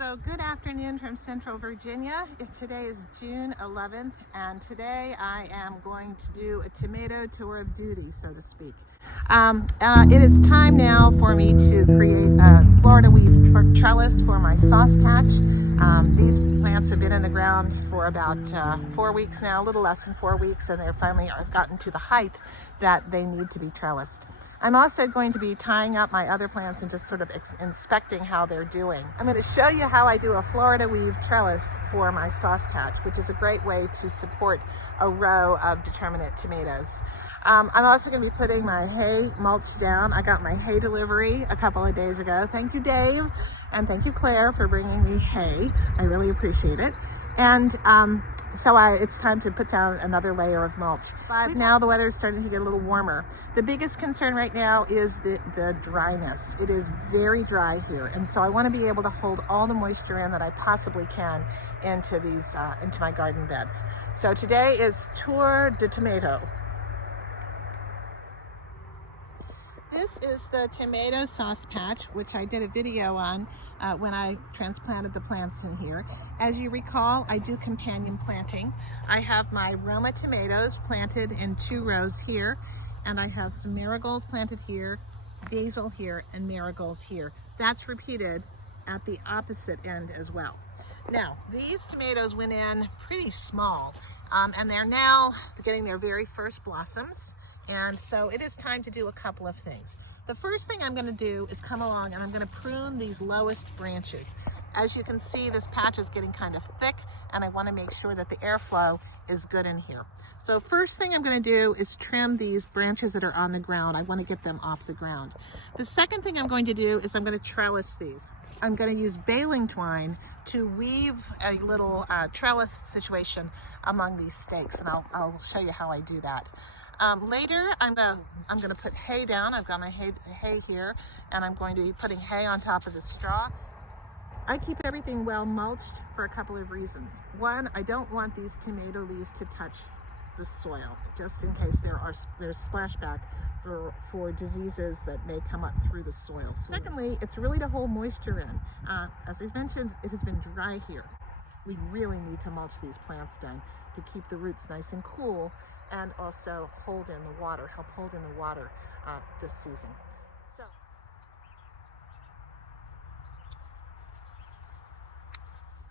So good afternoon from Central Virginia. Today is June 11th, and today I am going to do a tomato tour of duty, so to speak. It is time now for me to create a Florida weed trellis for my sauce patch. These plants have been in the ground for about 4 weeks now, a little less than 4 weeks, and they're finally gotten to the height that they need to be trellised. I'm also going to be tying up my other plants and just sort of inspecting how they're doing. I'm going to show you how I do a Florida weave trellis for my sauce patch, which is a great way to support a row of determinate tomatoes. I'm also going to be putting my hay mulch down. I got my hay delivery a couple of days ago. Thank you, Dave, and thank you, Claire, for bringing me hay. I really appreciate it. And so it's time to put down another layer of mulch. But now the weather is starting to get a little warmer. The biggest concern right now is the dryness. It is very dry here, and so I want to be able to hold all the moisture in that I possibly can into my garden beds. So today is Tour de Tomato. This is the tomato sauce patch, which I did a video on when I transplanted the plants in here. As you recall, I do companion planting. I have my Roma tomatoes planted in 2 rows here, and I have some marigolds planted here, basil here, and marigolds here. That's repeated at the opposite end as well. Now, these tomatoes went in pretty small, and they're now getting their very first blossoms. And so it is time to do a couple of things. The first thing I'm going to do is come along and I'm going to prune these lowest branches. As you can see, this patch is getting kind of thick, and I want to make sure that the airflow is good in here. So first thing I'm going to do is trim these branches that are on the ground. I want to get them off the ground. The second thing I'm going to do is I'm going to trellis these. I'm going to use baling twine to weave a little trellis situation among these stakes, and I'll show you how I do that. Later, I'm gonna put hay down. I've got my hay here, and I'm going to be putting hay on top of the straw. I keep everything well mulched for a couple of reasons. One, I don't want these tomato leaves to touch the soil, just in case there's splashback for diseases that may come up through the soil. Secondly, it's really to hold moisture in. As I mentioned, it has been dry here. We really need to mulch these plants down to keep the roots nice and cool, and also help hold in the water this season.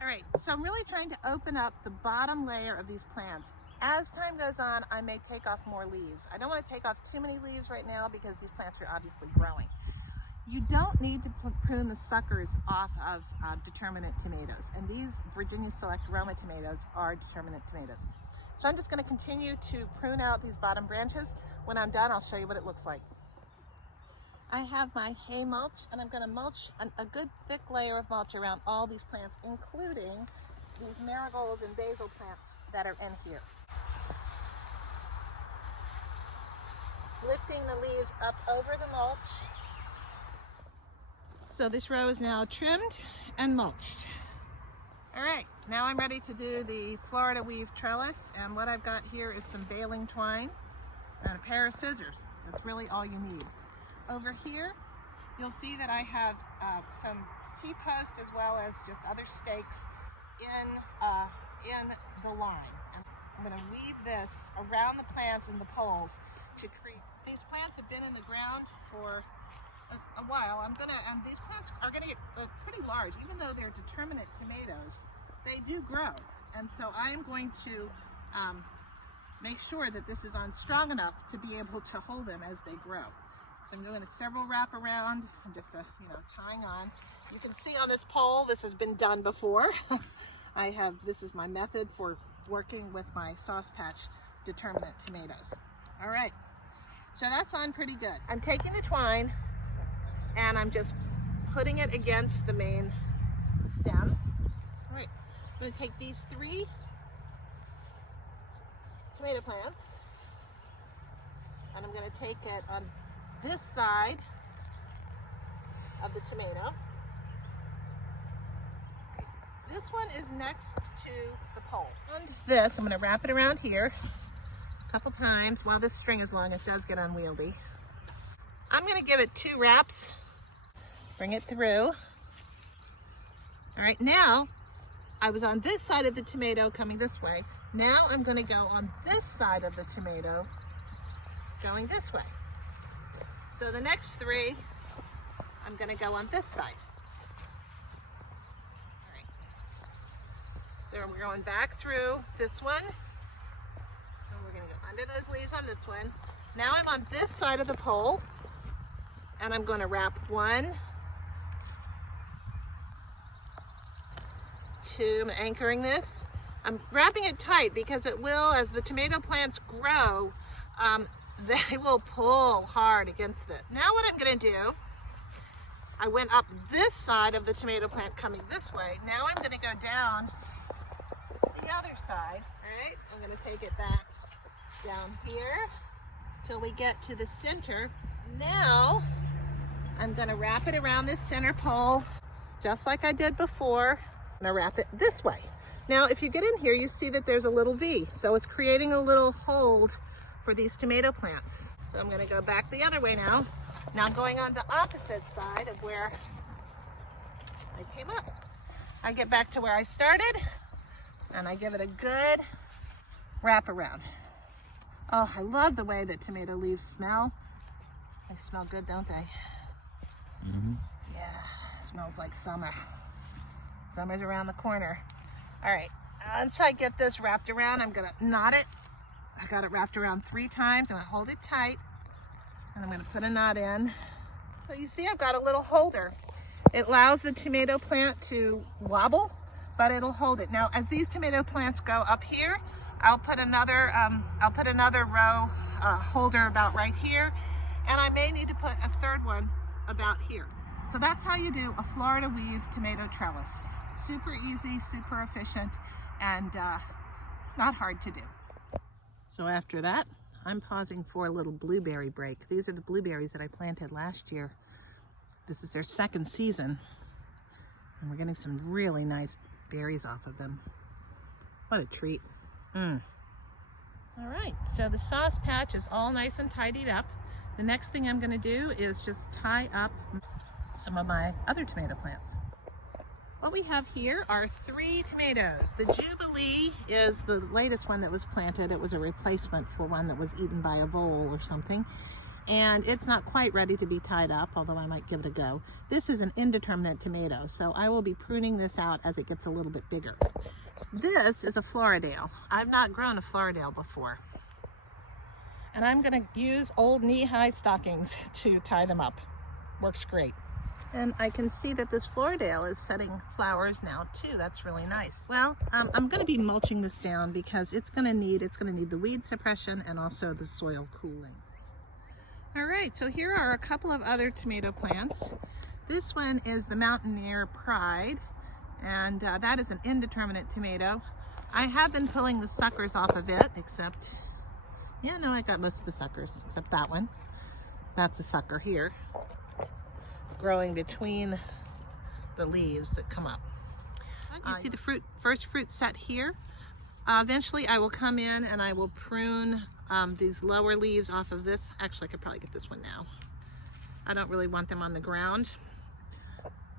All right, so I'm really trying to open up the bottom layer of these plants. As time goes on, I may take off more leaves. I don't want to take off too many leaves right now because these plants are obviously growing. You don't need to prune the suckers off of determinate tomatoes, and these Virginia Select Roma tomatoes are determinate tomatoes. So I'm just going to continue to prune out these bottom branches. When I'm done, I'll show you what it looks like. I have my hay mulch, and I'm going to mulch a good thick layer of mulch around all these plants, including these marigolds and basil plants that are in here. Lifting the leaves up over the mulch. So this row is now trimmed and mulched. All right, now I'm ready to do the Florida weave trellis, and what I've got here is some baling twine and a pair of scissors. That's really all you need. Over here, you'll see that I have some T-post as well as just other stakes in the line. And I'm going to weave this around the plants and the poles to create. These plants have been in the ground for a while. And these plants are going to get pretty large. Even though they're determinate tomatoes, they do grow. And so I am going to make sure that this is on strong enough to be able to hold them as they grow. So I'm doing a several wrap around and just tying on. You can see on this pole, this has been done before. This is my method for working with my sauce patch determinate tomatoes. All right, so that's on pretty good. I'm taking the twine and I'm just putting it against the main stem. All right, I'm going to take these 3 tomato plants, and I'm going to take it on this side of the tomato. This one is next to the pole. And this, I'm going to wrap it around here a couple times. While this string is long, it does get unwieldy. I'm going to give it 2 wraps, bring it through, All right, now I was on this side of the tomato coming this way. Now I'm going to go on this side of the tomato going this way. So the next 3, I'm going to go on this side. All right. So we're going back through this one. And we're going to go under those leaves on this one. Now I'm on this side of the pole, and I'm going to wrap 1, 2, I'm anchoring this. I'm wrapping it tight because it will, as the tomato plants grow, they will pull hard against this. Now what I'm going to do, I went up this side of the tomato plant coming this way. Now I'm going to go down the other side. All right, I'm going to take it back down here till we get to the center. Now I'm going to wrap it around this center pole just like I did before. I'm going to wrap it this way. Now if you get in here, you see that there's a little V, so it's creating a little hold for these tomato plants. So I'm going to go back the other way now. Now I'm going on the opposite side of where I came up. I get back to where I started and I give it a good wrap around. Oh, I love the way that tomato leaves smell. They smell good, don't they? Mm-hmm. Yeah, it smells like summer. Summer's around the corner. All right, once I get this wrapped around, I'm gonna knot it. I got it wrapped around 3 times. I'm gonna hold it tight, and I'm gonna put a knot in. So you see I've got a little holder. It allows the tomato plant to wobble, but it'll hold it. Now, as these tomato plants go up here, I'll put another row holder about right here, and I may need to put a 3rd one about here. So that's how you do a Florida weave tomato trellis. Super easy, super efficient, and not hard to do. So after that, I'm pausing for a little blueberry break. These are the blueberries that I planted last year. This is their 2nd season, and we're getting some really nice berries off of them. What a treat. All right, so the sauce patch is all nice and tidied up. The next thing I'm going to do is just tie up some of my other tomato plants. What we have here are 3 tomatoes. The Jubilee is the latest one that was planted. It was a replacement for one that was eaten by a vole or something. And it's not quite ready to be tied up, although I might give it a go. This is an indeterminate tomato, so I will be pruning this out as it gets a little bit bigger. This is a Floridale. I've not grown a Floridale before. And I'm gonna use old knee-high stockings to tie them up. Works great. And I can see that this Floridale is setting flowers now too. That's really nice. Well, I'm going to be mulching this down because it's going to need the weed suppression and also the soil cooling. All right, so here are a couple of other tomato plants. This one is the Mountaineer Pride, and that is an indeterminate tomato. I have been pulling the suckers off of it, except, yeah, no, I got most of the suckers, except that one. That's a sucker here, growing between the leaves that come up. You see the first fruit set here. Eventually I will come in and I will prune these lower leaves off of this. Actually, I could probably get this one now. I don't really want them on the ground.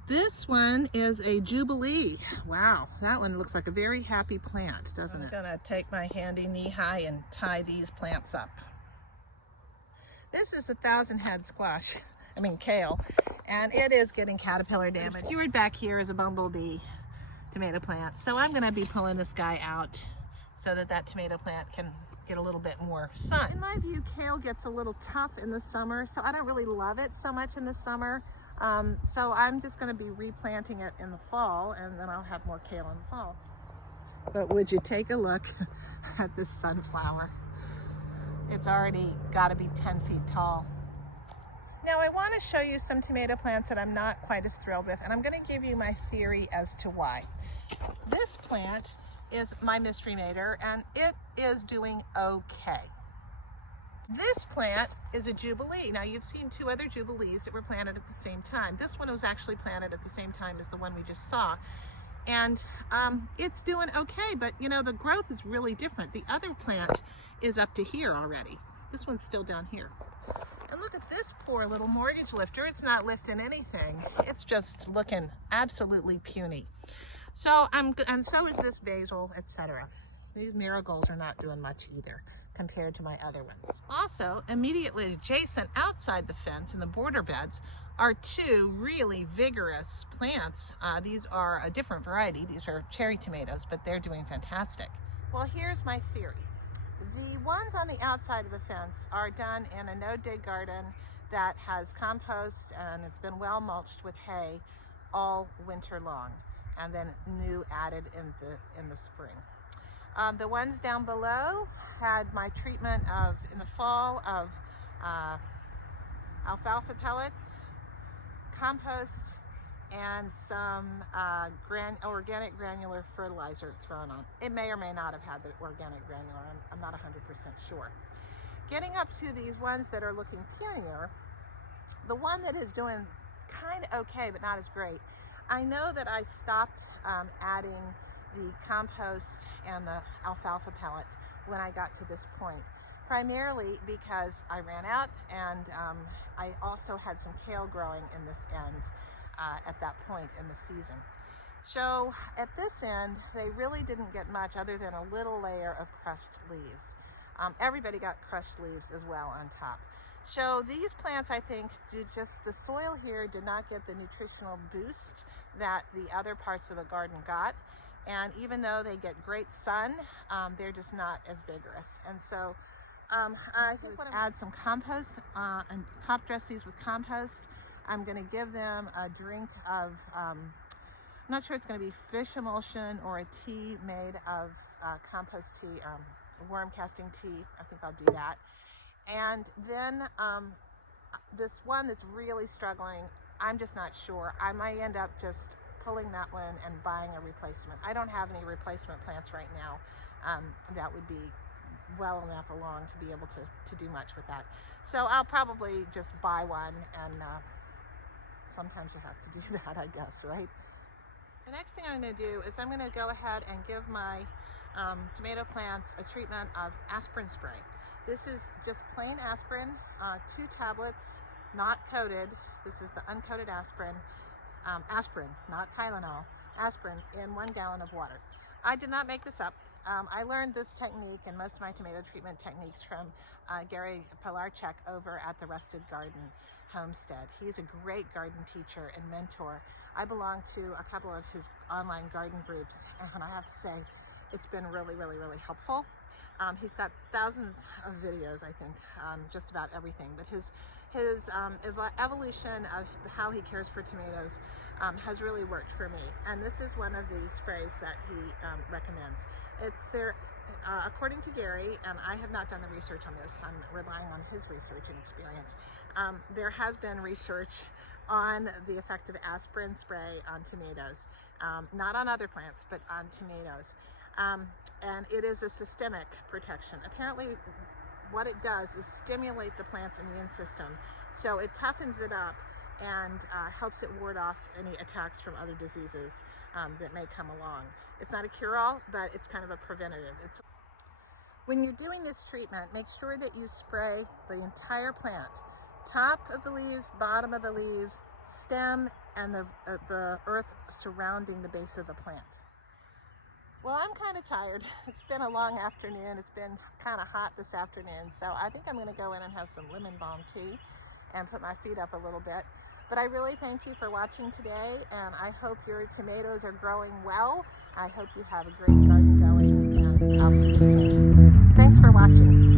This one is a Jubilee. Wow, that one looks like a very happy plant, doesn't it? I'm gonna take my handy knee-high and tie these plants up. This is a 1,000-head squash. Kale, and it is getting caterpillar damage. Skewered back here is a bumblebee tomato plant, so I'm going to be pulling this guy out so that that tomato plant can get a little bit more sun. In my view, kale gets a little tough in the summer, so I don't really love it so much in the summer. So I'm just going to be replanting it in the fall, and then I'll have more kale in the fall. But would you take a look at this sunflower? It's already got to be 10 feet tall. Now I want to show you some tomato plants that I'm not quite as thrilled with, and I'm going to give you my theory as to why. This plant is my mystery mater, and it is doing okay. This plant is a Jubilee. Now you've seen 2 other Jubilees that were planted at the same time. This one was actually planted at the same time as the one we just saw. And it's doing okay, but you know, the growth is really different. The other plant is up to here already. This one's still down here. And look at this poor little mortgage lifter. It's not lifting anything. It's just looking absolutely puny. So and so is this basil, etc. These marigolds are not doing much either compared to my other ones. Also, immediately adjacent outside the fence in the border beds are two really vigorous plants. These are a different variety. These are cherry tomatoes, but they're doing fantastic. Well, here's my theory. The ones on the outside of the fence are done in a no-dig garden that has compost and it's been well mulched with hay all winter long, and then new added in the spring. The ones down below had my treatment in the fall of alfalfa pellets, compost, and some organic granular fertilizer thrown on. It may or may not have had the organic granular. I'm not 100% sure. Getting up to these ones that are looking punier, the one that is doing kind of okay but not as great, I know that I stopped adding the compost and the alfalfa pellets when I got to this point, primarily because I ran out, and I also had some kale growing in this end at that point in the season. So at this end, they really didn't get much other than a little layer of crushed leaves. Everybody got crushed leaves as well on top. So these plants, I think, the soil here did not get the nutritional boost that the other parts of the garden got. And even though they get great sun, they're just not as vigorous. And so I think I'm going to add some compost and top dress these with compost. I'm going to give them a drink of, I'm not sure it's going to be fish emulsion or a tea made of compost tea, worm casting tea. I think I'll do that. And then this one that's really struggling, I'm just not sure. I might end up just pulling that one and buying a replacement. I don't have any replacement plants right now that would be well enough along to be able to do much with that. So I'll probably just buy one, and sometimes you have to do that, I guess, right? The next thing I'm going to do is I'm going to go ahead and give my tomato plants a treatment of aspirin spray. This is just plain aspirin, 2 tablets, not coated. This is the uncoated aspirin. Aspirin, not Tylenol, aspirin in 1 gallon of water. I did not make this up. I learned this technique and most of my tomato treatment techniques from Gary Pilarchuk over at the Rusted Garden Homestead. He's a great garden teacher and mentor. I belong to a couple of his online garden groups, and I have to say it's been really, really, really helpful. He's got thousands of videos, I think, on just about everything, but his evolution of how he cares for tomatoes has really worked for me. And this is one of the sprays that he recommends. It's there, according to Gary, and I have not done the research on this, I'm relying on his research and experience. There has been research on the effect of aspirin spray on tomatoes, not on other plants, but on tomatoes. And it is a systemic protection. Apparently, what it does is stimulate the plant's immune system, so it toughens it up and helps it ward off any attacks from other diseases that may come along. It's not a cure-all, but it's kind of a preventative. When you're doing this treatment, make sure that you spray the entire plant, top of the leaves, bottom of the leaves, stem, and the earth surrounding the base of the plant. Well, I'm kind of tired. It's been a long afternoon. It's been kind of hot this afternoon, so I think I'm going to go in and have some lemon balm tea and put my feet up a little bit. But I really thank you for watching today, and I hope your tomatoes are growing well. I hope you have a great garden going, and I'll see you soon. Thanks for watching.